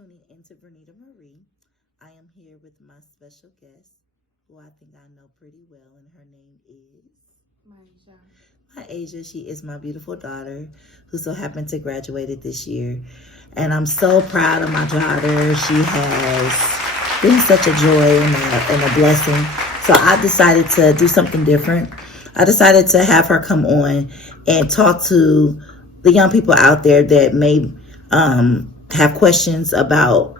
tuning into Vernida Marie. I am here with my special guest, who I think I know pretty well, and her name is Myasia. Myasia. She is my beautiful daughter, who so happened to graduated this year, and I'm so proud of my daughter. She has been such a joy and a blessing. So I decided to do something different. I decided to have her come on and talk to the young people out there that may have questions about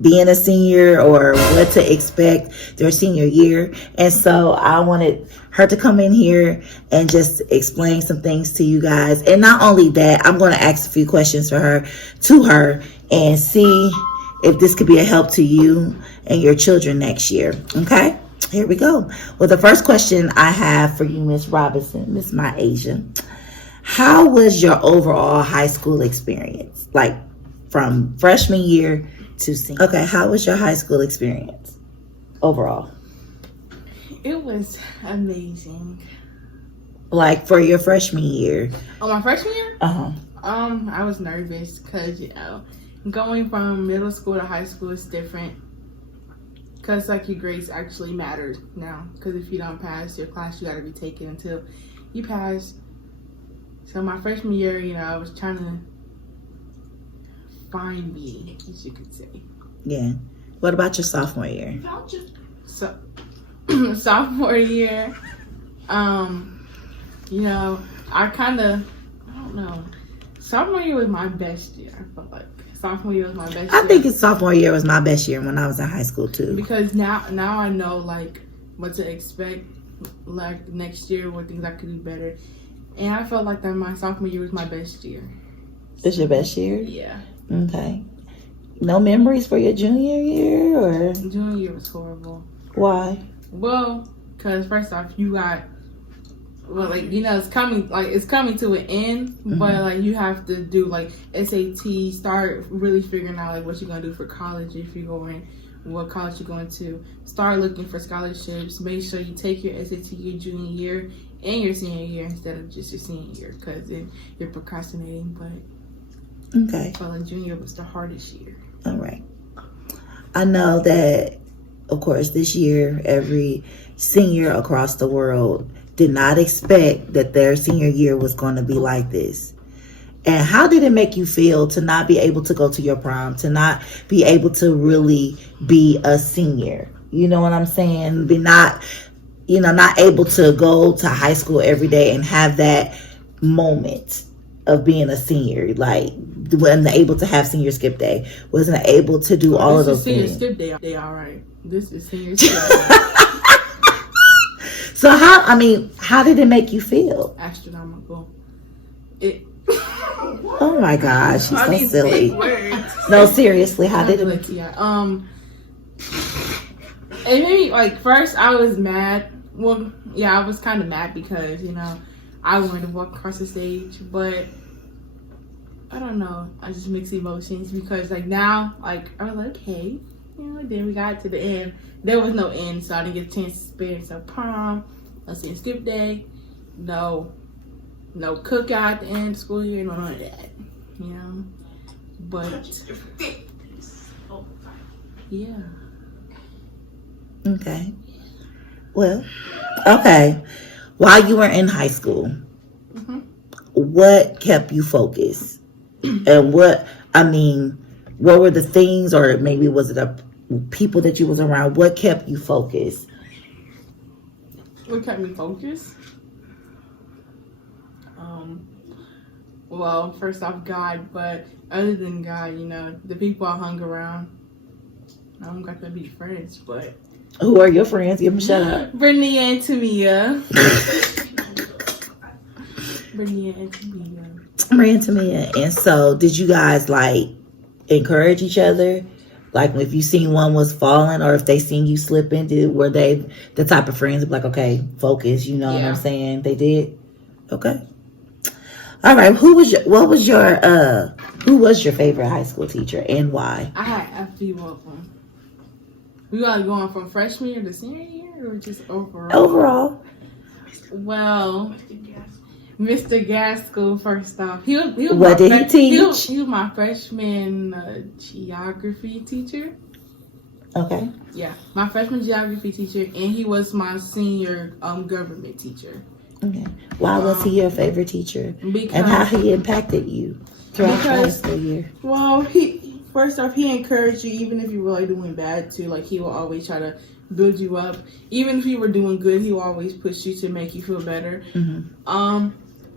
being a senior or what to expect their senior year. And so I wanted her to come in here and just explain some things to you guys. And not only that, I'm going to ask a few questions to her and see if this could be a help to you and your children next year. Okay, here we go. Well, the first question I have for you, Miss Robinson, Miss Myasia, how was your overall high school experience? Like from freshman year to senior. Okay, how was your high school experience overall? It was amazing. Like for your freshman year. Oh, my freshman year? Uh-huh. I was nervous because, going from middle school to high school is different. Because, like, your grades actually matter now. Because if you don't pass your class, you got to be taken until you pass. So my freshman year, I was trying to find me, as you could say. Yeah. What about your sophomore year? So, sophomore year, I don't know. Sophomore year was my best year. I felt like sophomore year was my best year. I think sophomore year was my best year when I was in high school too. Because now I know like what to expect, like next year, what things I could do better. And I felt like that my sophomore year was my best year. It's your best year? Yeah. Okay. No memories for your junior year or? Junior year was horrible. Why? Well, because first off, it's coming to an end, mm-hmm. But like you have to do like SAT, start really figuring out like what you're gonna do for college if you're going, what college you're going to. Start looking for scholarships. Make sure you take your SAT your junior year and your senior year instead of just your senior year, because then you're procrastinating. But okay, I felt like junior was the hardest year. All right. I know that, of course, this year every senior across the world did not expect that their senior year was going to be like this. And how did it make you feel to not be able to go to your prom, to not be able to really be a senior? You know what I'm saying? Not able to go to high school every day and have that moment of being a senior. Like, wasn't able to have senior skip day, wasn't able to do all of those things. This is senior skip day, all right. This is senior skip day. So how did it make you feel? Astronomical. Oh my gosh, she's so silly. No, seriously, how did it? It made me, like, first I was mad. Well, yeah, I was kind of mad because I wanted to walk across the stage, but I don't know. I just mixed emotions because like now, like I was like, okay, then we got to the end. There was no end, so I didn't get a chance to experience a prom, a senior skip day, no cookout at the end of the school year, none of that, But yeah. Okay. Well, okay. While you were in high school, mm-hmm. What kept you focused? And what were the things, or maybe was it the people that you was around? What kept you focused? What kept me focused? Well, first off, God, but other than God, the people I hung around, I don't got to be friends, but. Who are your friends? Give them a shout out. Vernida and Tamia. Vernida and Tamia. Maria and Tamia. And so, did you guys like encourage each other? Like, if you seen one was falling, or if they seen you slipping, were they the type of friends like, okay, focus? You know what I'm saying? They did. Okay. All right. Who was your favorite high school teacher and why? I had a few of them. We are going from freshman year to senior year, or just overall? Overall. Well, Mr. Gaskell, first off. He was What did he teach? He was my freshman geography teacher. Okay. Yeah, my freshman geography teacher, and he was my senior government teacher. Okay. Why was he your favorite teacher? Because, and how he impacted you throughout the high school year? Well, first off, he encouraged you even if you were like doing bad too. Like, he will always try to build you up. Even if you were doing good, he will always push you to make you feel better. Mm-hmm.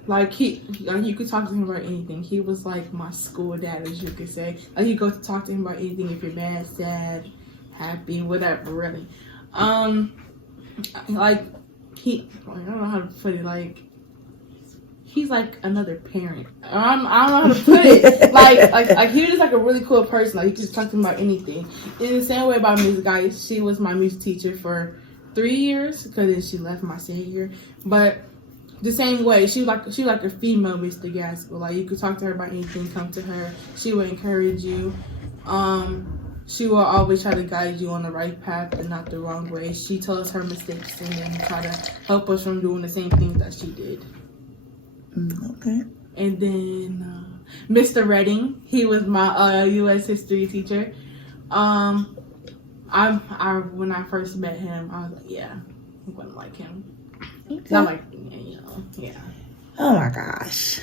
Like you could talk to him about anything. He was like my school dad, as you could say. Like, you go to talk to him about anything if you're mad, sad, happy, whatever, really. Like, I don't know how to put it. Like, he's like another parent. I don't know how to put it. like he was just like a really cool person. Like, you could just talk to him about anything. In the same way about music, guys, she was my music teacher for 3 years because then she left my senior year. But the same way, she was like a female Mr. Gaskell. Like, you could talk to her about anything, come to her. She would encourage you. She will always try to guide you on the right path and not the wrong way. She told us her mistakes and then try to help us from doing the same things that she did. Okay. And then Mr. Redding, he was my U.S. history teacher. When I first met him, I was like, yeah, I'm gonna like him. Okay. I'm like, yeah. Oh my gosh.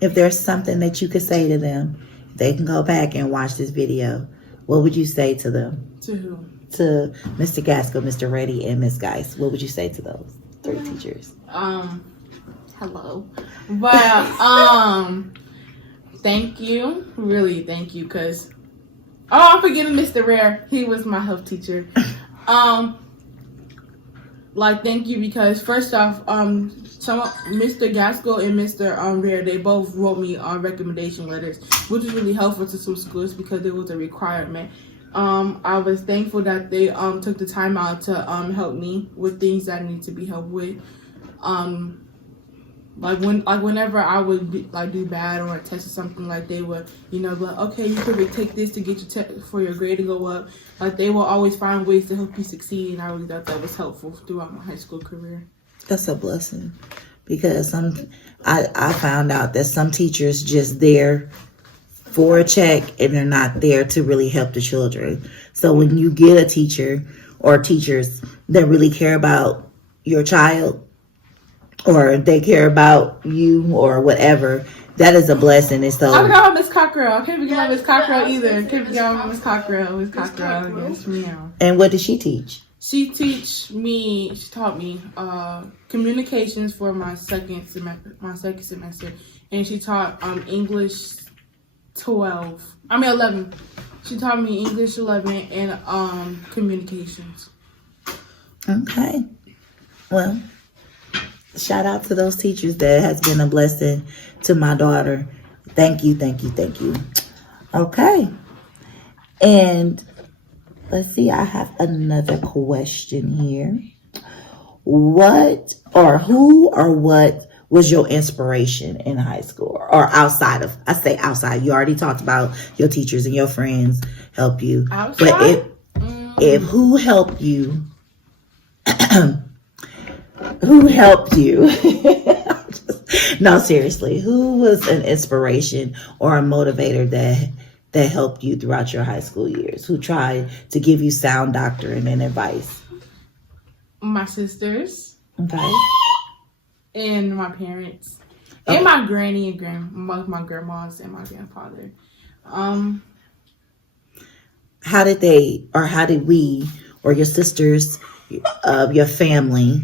If there's something that you could say to them, they can go back and watch this video. What would you say to them? To who? To Mr. Gaskell, Mr. Reddy, and Miss Geis. What would you say to those 3 teachers? Hello. But thank you. Really, thank you. Cause I'm forgetting Mr. Rare. He was my health teacher. Like, thank you because first off, Mr. Gaskell and Mr. Rare, they both wrote me recommendation letters, which was really helpful to some schools because it was a requirement. I was thankful that they took the time out to help me with things that I need to be helped with. Whenever I would do bad or a test or something, like, they would, be like, okay, you could take this to get for your grade to go up. Like, they will always find ways to help you succeed, and I really thought that was helpful throughout my high school career. That's a blessing, because I found out that some teachers just there for a check and they're not there to really help the children. So when you get a teacher or teachers that really care about your child, or they care about you or whatever, that is a blessing. And so I forgot about Miss Cockrell. I can't forget about Miss Cockrell either. I can't forget about Miss Cockrell. Miss Cockrell, yes, meow. And what did she teach? She taught me communications for my second semester, and she taught English 11. She taught me English 11 and communications. Okay. Well, shout out to those teachers. That has been a blessing to my daughter. Thank you, thank you, thank you. Okay. And let's see, I have another question here. What or who or what was your inspiration in high school or outside of, I say outside, you already talked about your teachers and your friends help you. Outside? But if who helped you, who helped you? No, seriously, who was an inspiration or a motivator that helped you throughout your high school years? Who tried to give you sound doctrine and advice? My sisters. Okay. And my parents. And my granny and my grandmas and my grandfather. How did we, or your sisters, your family,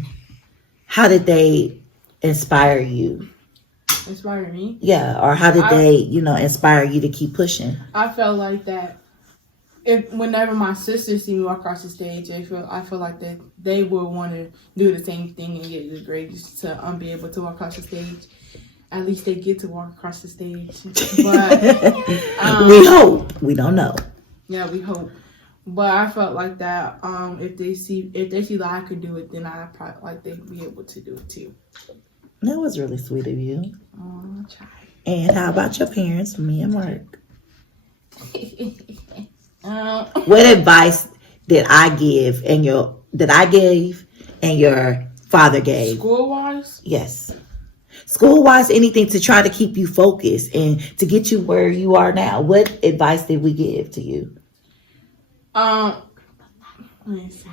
how did they inspire you? Inspire me? Yeah, or how did they, inspire you to keep pushing? I felt like that whenever my sisters see me walk across the stage, I feel like that they would want to do the same thing and get the grades to be able to walk across the stage. At least they get to walk across the stage. But we hope. We don't know. Yeah, we hope. But I felt like that if they see that I could do it, then I probably like they'd be able to do it too. That was really sweet of you. Oh, I'll try. And how about your parents, me and Mark? What advice did I give and your father gave? School wise? Yes. school-wise, anything to try to keep you focused and to get you where you are now. What advice did we give to you? Let me see.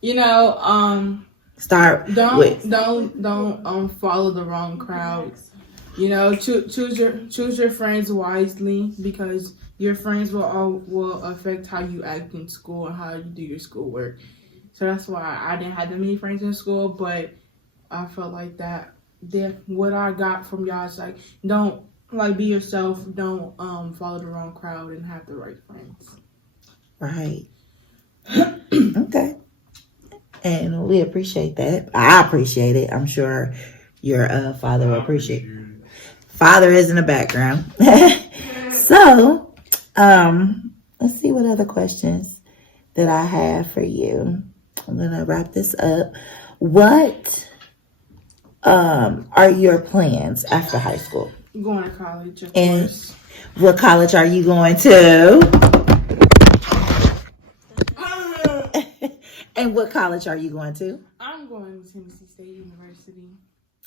You know, Start with don't follow the wrong crowds. You know, choose your friends wisely, because your friends will affect how you act in school and how you do your schoolwork. So that's why I didn't have that many friends in school, but I felt like that what I got from y'all is like, don't, like, be yourself, don't follow the wrong crowd, and have the right friends. Right. Okay. And we appreciate that. I appreciate it. I'm sure your father will appreciate it. Father is in the background. So, let's see what other questions that I have for you. I'm going to wrap this up. What are your plans after high school? Going to college, of and course. What college are you going to? And what college are you going to? I'm going to Tennessee State University.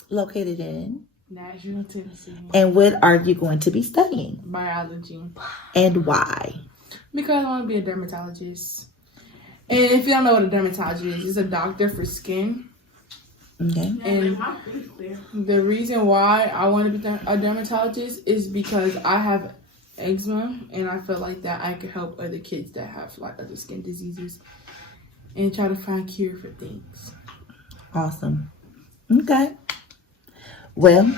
Located in? Nashville, Tennessee. And what are you going to be studying? Biology. And why? Because I want to be a dermatologist. And if you don't know what a dermatologist is, it's a doctor for skin. Okay. And the reason why I want to be a dermatologist is because I have eczema, and I feel like that I could help other kids that have like other skin diseases and try to find cure for things. Awesome. Okay. Well,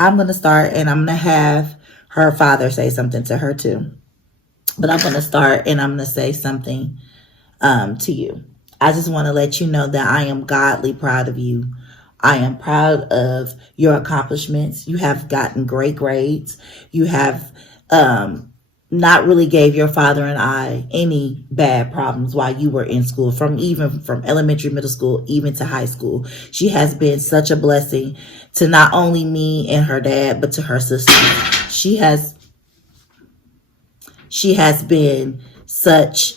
I'm going to start, and I'm going to have her father say something to her too. But I'm going to start, and I'm going to say something to you. I just want to let you know that I am godly proud of you. I am proud of your accomplishments. You have gotten great grades. You have not really gave your father and I any bad problems while you were in school, from elementary, middle school, even to high school. She has been such a blessing to not only me and her dad, but to her sister. She has been such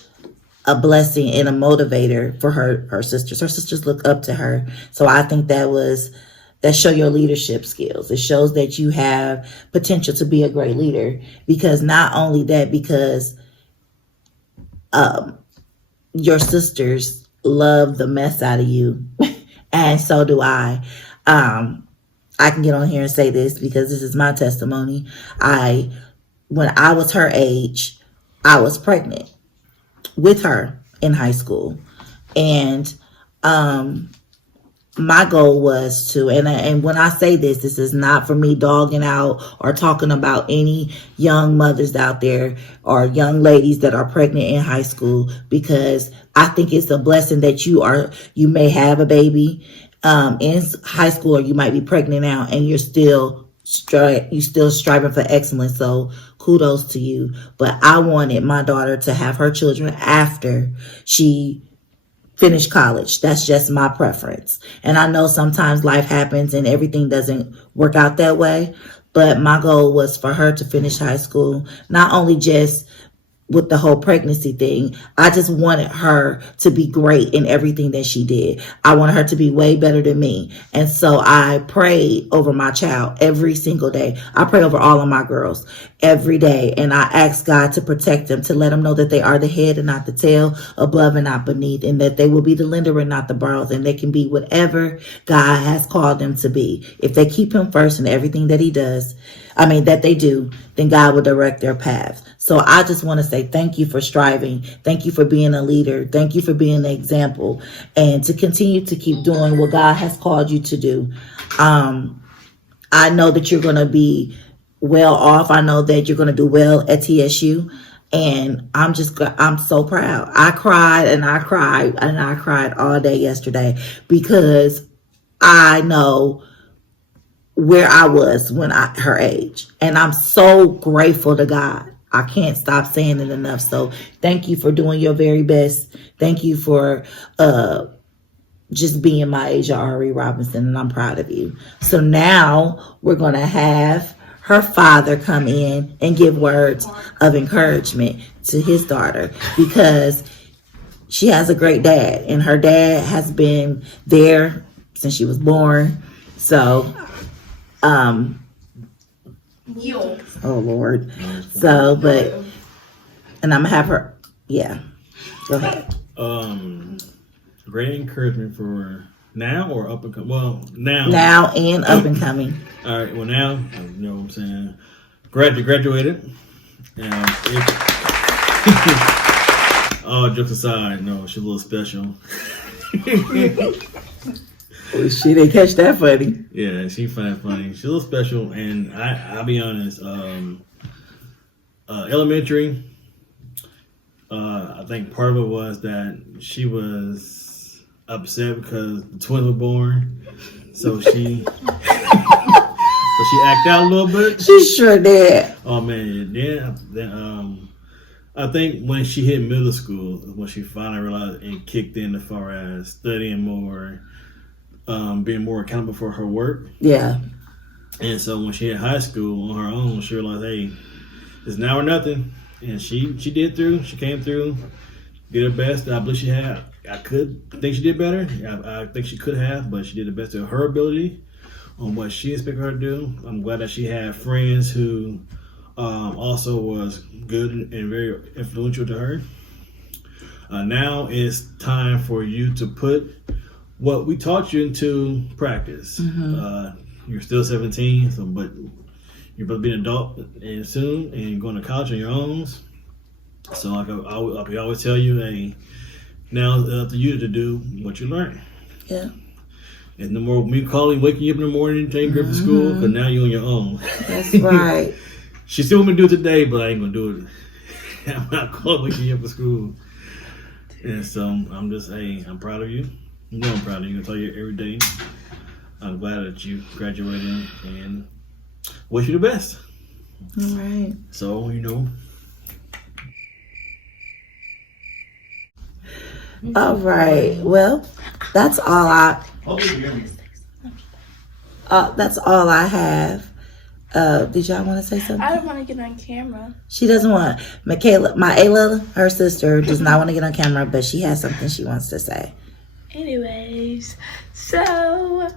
a blessing and a motivator for her sisters. Her sisters look up to her. So I think that show your leadership skills. It shows that you have potential to be a great leader, because not only that, because your sisters love the mess out of you, and so do I. I can get on here and say this because this is my testimony. When I was her age, I was pregnant with her in high school, and my goal was to, and when I say this is not for me dogging out or talking about any young mothers out there or young ladies that are pregnant in high school, because I think it's a blessing that you may have a baby in high school, or you might be pregnant now, and you're still striving for excellence. So kudos to you. But I wanted my daughter to have her children after she finish college. That's just my preference. And I know sometimes life happens and everything doesn't work out that way. But my goal was for her to finish high school, not only just with the whole pregnancy thing. I just wanted her to be great in everything that she did. I wanted her to be way better than me. And so I prayed over my child every single day. I pray over all of my girls every day. And I ask God to protect them, to let them know that they are the head and not the tail, above and not beneath, and that they will be the lender and not the borrower, and they can be whatever God has called them to be. If they keep him first in everything that that they do, then God will direct their paths. So I just want to say thank you for striving. Thank you for being a leader. Thank you for being an example, and to continue to keep doing what God has called you to do. I know that you're going to be well off. I know that you're going to do well at TSU. And I'm so proud. I cried all day yesterday, because I know where I was when her age. And I'm so grateful to God. I can't stop saying it enough. So thank you for doing your very best. Thank you for just being Myasia Ari Robinson, and I'm proud of you. So now we're going to have her father come in and give words of encouragement to his daughter, because she has a great dad, and her dad has been there since she was born. So, oh Lord. So, but, and I'm gonna have her, yeah, go ahead. Great encouragement for now or up and coming? Well, now. Now and up and coming. All right, well now, you know what I'm saying, graduated. And all jokes aside, no, she's a little special. Well, she didn't catch that funny. Yeah, she funny. She's a little special, and I'll be honest. Elementary, I think part of it was that she was upset because the twins were born, so she acted out a little bit. She sure did. Oh man, then I think when she hit middle school, when she finally realized and kicked in as far as studying more. Being more accountable for her work. Yeah. And so when she hit high school on her own, she realized, hey, it's now or nothing. And she did through. She came through, did her best. I believe she had. I could think she did better. I think she could have, but she did the best of her ability on what she expected her to do. I'm glad that she had friends who also was good and very influential to her. Now it's time for you to put what we taught you into practice. Mm-hmm. You're still 17, so but you're about to be an adult and soon, and going to college on your own. So like I always tell you, hey, now it's up to you to do what you learn. Yeah. And no more me calling, waking you up in the morning, taking her to school, because now you're on your own. That's right. She still want me to do it today, but I ain't gonna do it. I'm not calling, waking you up for school. And so I'm just, hey, I'm proud of you. You know I'm proud of you. I tell you every day. I'm glad that you graduated and wish you the best. All right. So, you know. All right. Well, that's all I have. Did y'all want to say something? I don't want to get on camera. She doesn't want. Ayla, her sister, does not want to get on camera, but she has something she wants to say. Anyways, so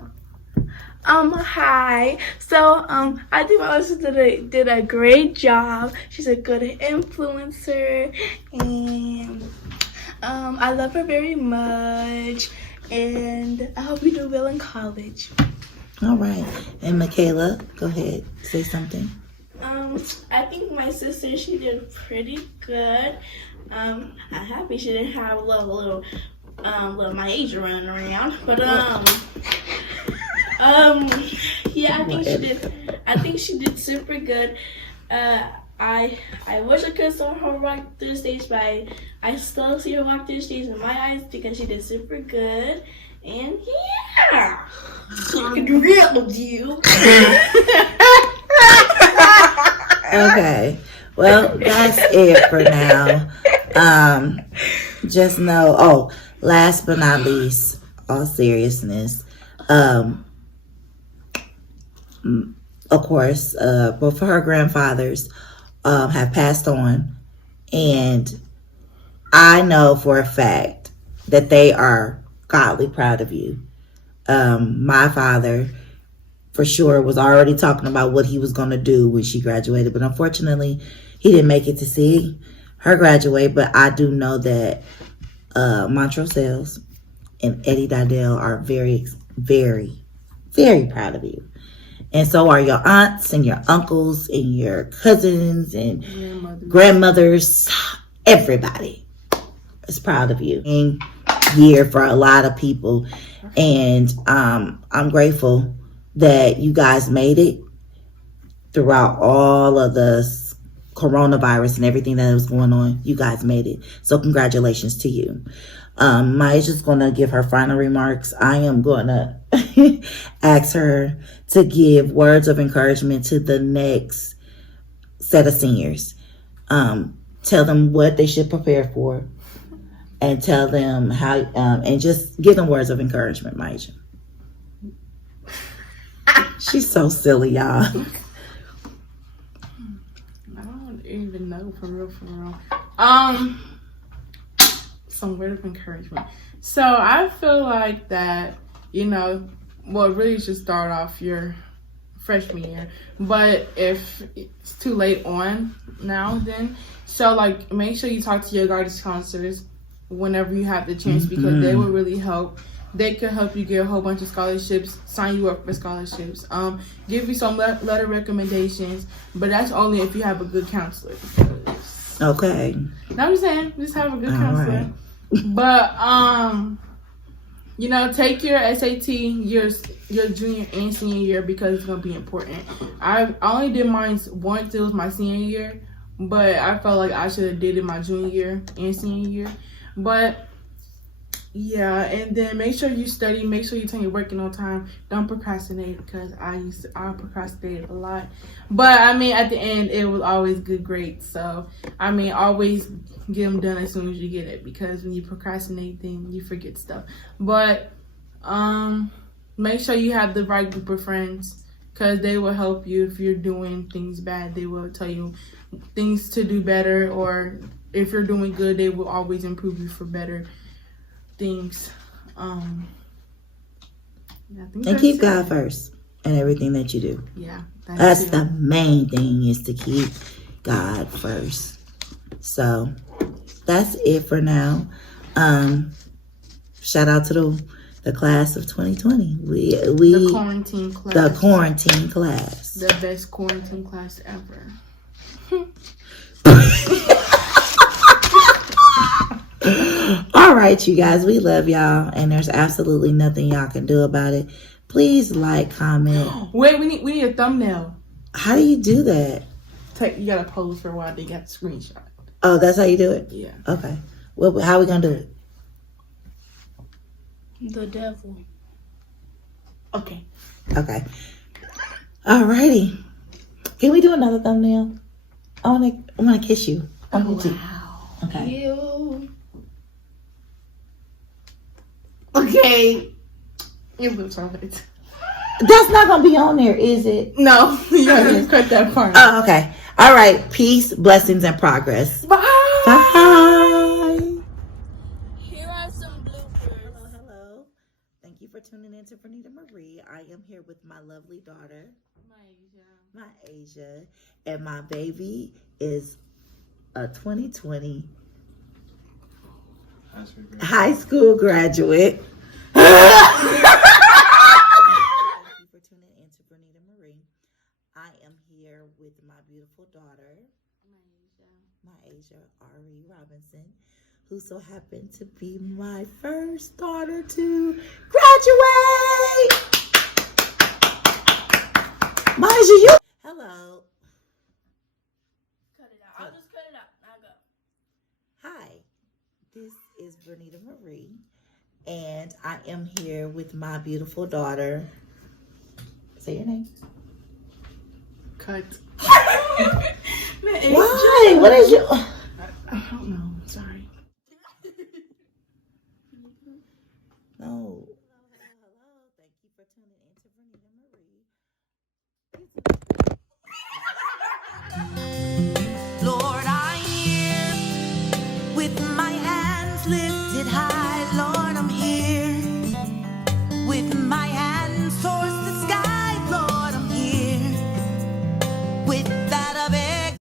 hi. So I think my sister did a great job. She's a good influencer, and I love her very much. And I hope you do well in college. All right. And Michaela, go ahead, say something. I think my sister, she did pretty good. I'm happy she didn't have a little Myasia running around, but yeah, I think she did super good. I wish I could saw her walk through the stage, but I still see her walk through the stage in my eyes because she did super good. And yeah, I grilled you. Okay, well, that's it for now. Just know, last but not least, all seriousness, of course, both of her grandfathers have passed on, and I know for a fact that they are godly proud of you. My father, for sure, was already talking about what he was going to do when she graduated, but unfortunately, he didn't make it to see her graduate. But I do know that Montrose Sales and Eddie Didell are very, very, very proud of you. And so are your aunts and your uncles and your cousins and grandmothers. Everybody is proud of you. And year for a lot of people. And I'm grateful that you guys made it throughout all of the coronavirus and everything that was going on. You guys made it. So congratulations to you. Maya's just going to give her final remarks. I am going to ask her to give words of encouragement to the next set of seniors. Tell them what they should prepare for, and tell them how, and just give them words of encouragement, Myasia. She's so silly, y'all. I don't even know, for real. Some word of encouragement. So I feel like that, well, really should start off your freshman year. But if it's too late on now, then so like make sure you talk to your guidance counselors whenever you have the chance, because they will really help. They can help you get a whole bunch of scholarships, sign you up for scholarships, give you some letter recommendations, but that's only if you have a good counselor. Okay. No, I'm saying just have a good All counselor. right. But you know, take your SAT your junior and senior year, because it's gonna be important. I only did mine once. It was my senior year, but I felt like I should have did it my junior year and senior year. But yeah, and then make sure you study. Make sure you turn your work in on time. Don't procrastinate, because I procrastinated a lot. But I mean, at the end, it was always good grades. So I mean, always get them done as soon as you get it, because when you procrastinate, then you forget stuff. But make sure you have the right group of friends, because they will help you if you're doing things bad. They will tell you things to do better, or if you're doing good, they will always improve you for better things. And keep God first in everything that you do. Yeah, that's the main thing, is to keep God first. So that's it for now. Shout out to the class of 2020. We the quarantine class. The quarantine class. The best quarantine class ever. All right, you guys, we love y'all, and there's absolutely nothing y'all can do about it. Please like, comment. Wait, we need a thumbnail. How do you do that? You gotta pose for a while. They got the screenshot. Oh, that's how you do it? Yeah. Okay. Well, how are we gonna do it? The devil. Okay. Okay. Alrighty. Can we do another thumbnail? I wanna kiss you. Wow. Okay. Ew. Okay. Your lips are wet. That's not gonna be on there, is it? No, you gotta cut that part. Oh, okay. All right. Peace, blessings, and progress. Bye. Bye. Here are some bloopers. Hello. Thank you for tuning in to Vernida Marie. I am here with my lovely daughter, Myasia, and my baby is a 2020 high school graduate. Thank you for tuning in to Vernida Marie. I am here with my beautiful daughter, Myasia Ari Robinson, who so happened to be my first daughter to graduate. Myasia, you. Hello. Cut it out. I'll just cut it out. Now go. Hi, this is Vernida Marie, and I am here with my beautiful daughter. Say your name. Cut. Why? What is your... I don't know. Sorry. No.